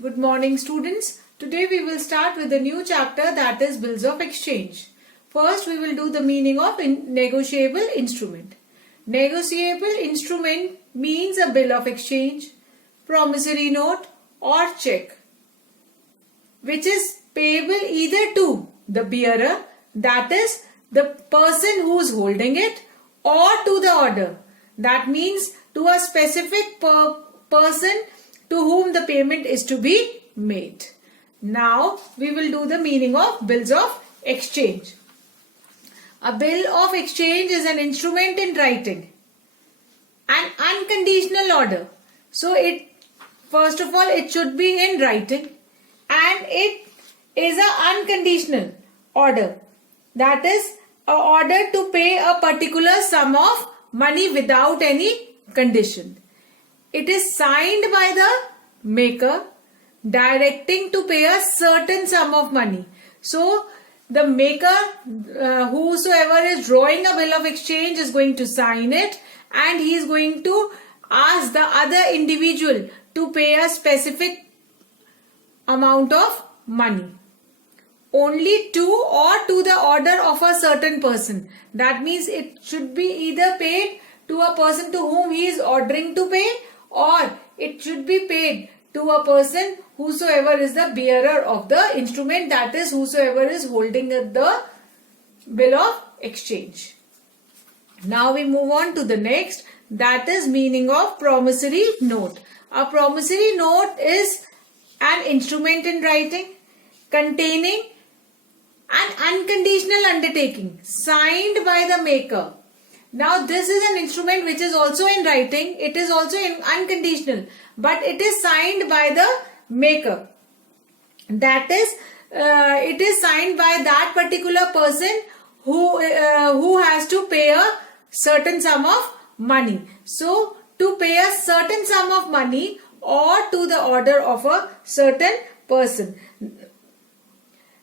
Good morning, students. Today we will start with a new chapter, that is bills of exchange. First we will do the meaning of negotiable instrument. Negotiable instrument means a bill of exchange, promissory note or check which is payable either to the bearer, that is the person who is holding it, or to the order, that means to a specific person to whom the payment is to be made. Now we will do the meaning of bills of exchange. A bill of exchange is an instrument in writing, an unconditional order. So first of all it should be in writing, and it is an unconditional order, that is an order to pay a particular sum of money without any condition. It is signed by the maker directing to pay a certain sum of money. So the maker, whosoever is drawing a bill of exchange, is going to sign it, and he is going to ask the other individual to pay a specific amount of money only to or to the order of a certain person. That means it should be either paid to a person to whom he is ordering to pay, or it should be paid to a person whosoever is the bearer of the instrument, that is whosoever is holding the bill of exchange. Now we move on to the next, that is meaning of promissory note. A promissory note is an instrument in writing containing an unconditional undertaking signed by the maker. Now this is an instrument which is also in writing, it is also unconditional, but it is signed by the maker. That is, it is signed by that particular person who has to pay a certain sum of money. So to pay a certain sum of money or to the order of a certain person.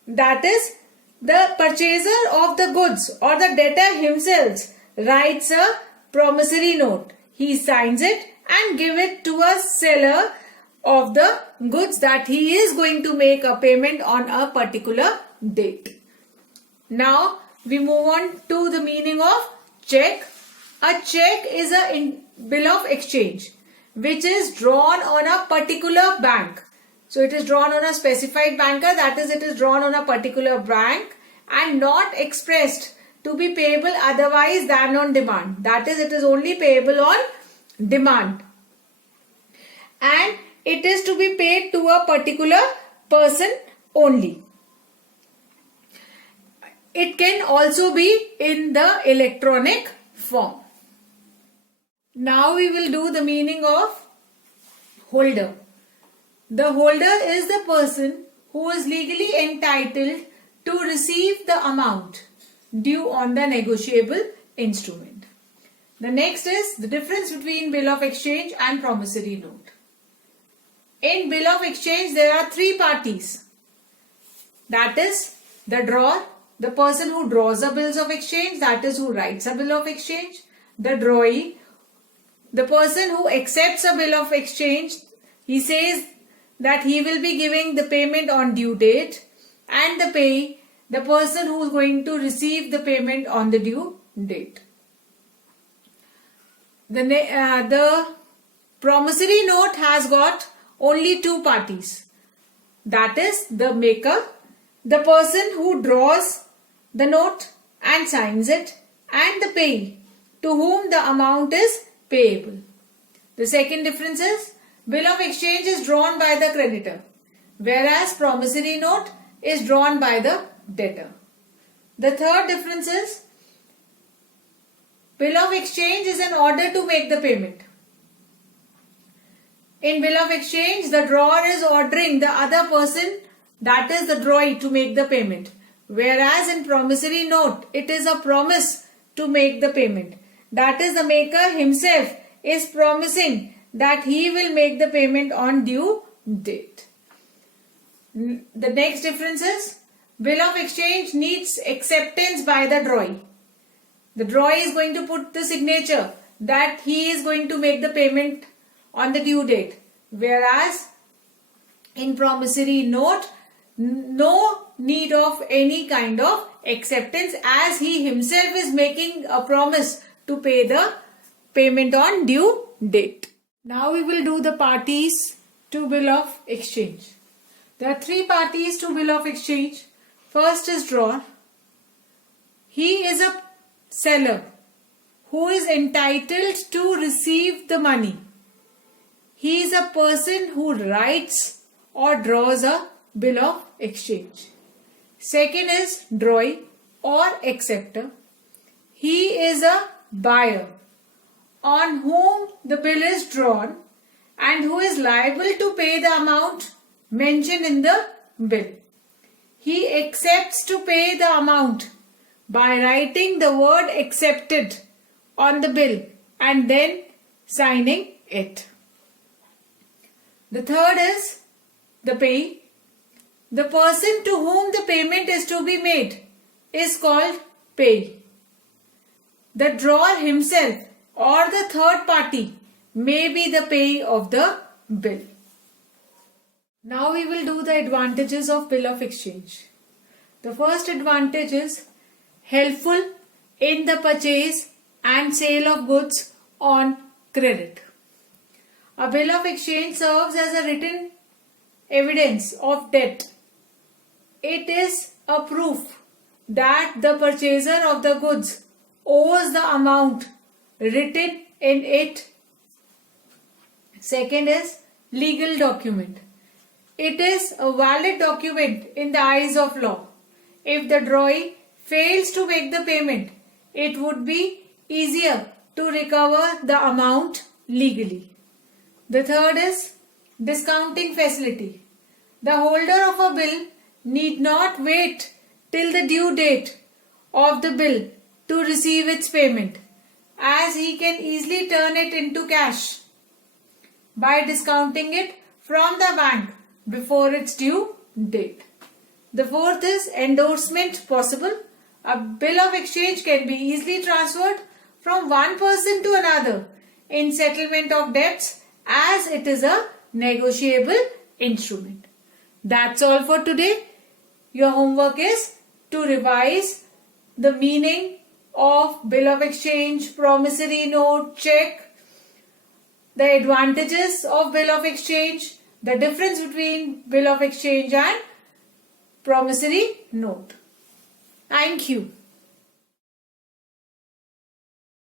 That is, the purchaser of the goods or the debtor himself writes a promissory note. He signs it and give it to a seller of the goods that he is going to make a payment on a particular date. Now we move on to the meaning of check. A check is a bill of exchange which is drawn on a particular bank. So it is drawn on a specified banker, that is it is drawn on a particular bank and not expressed to be payable otherwise than on demand. That is, it is only payable on demand. And it is to be paid to a particular person only. It can also be in the electronic form. Now we will do the meaning of holder. The holder is the person who is legally entitled to receive the amount due on the negotiable instrument. The next is the difference between bill of exchange and promissory note. In bill of exchange there are three parties. That is the drawer, the person who draws the bills of exchange, that is who writes a bill of exchange. The drawee, the person who accepts a bill of exchange, he says that he will be giving the payment on due date, and the payee, the person who is going to receive the payment on the due date. The promissory note has got only two parties. That is the maker, the person who draws the note and signs it, and the payee to whom the amount is payable. The second difference is bill of exchange is drawn by the creditor, whereas promissory note is drawn by the debtor. The third difference is bill of exchange is an order to make the payment. In bill of exchange, the drawer is ordering the other person, that is the drawee, to make the payment. Whereas in promissory note, it is a promise to make the payment. That is, the maker himself is promising that he will make the payment on due date. The next difference is bill of exchange needs acceptance by the drawee. The drawee is going to put the signature that he is going to make the payment on the due date. Whereas In promissory note, no need of any kind of acceptance, as he himself is making a promise to pay the payment on due date. Now we will do the parties to bill of exchange. There are three parties to bill of exchange. First is drawer. He is a seller who is entitled to receive the money. He is a person who writes or draws a bill of exchange. Second is drawee or acceptor. He is a buyer on whom the bill is drawn and who is liable to pay the amount mentioned in the bill. He accepts to pay the amount by writing the word accepted on the bill and then signing it. The third is the payee. The person to whom the payment is to be made is called payee. The drawer himself or the third party may be the payee of the bill. Now we will do the advantages of bill of exchange. The first advantage is helpful in the purchase and sale of goods on credit. A bill of exchange serves as a written evidence of debt. It is a proof that the purchaser of the goods owes the amount written in it. Second is legal document. It is a valid document in the eyes of law. If the drawee fails to make the payment, it would be easier to recover the amount legally. The third is discounting facility. The holder of a bill need not wait till the due date of the bill to receive its payment, as he can easily turn it into cash by discounting it from the bank before its due date. The fourth is endorsement possible. A bill of exchange can be easily transferred from one person to another in settlement of debts, as it is a negotiable instrument. That's all for today. Your homework is to revise the meaning of bill of exchange, promissory note, check, the advantages of bill of exchange, the difference between bill of exchange and promissory note. Thank you.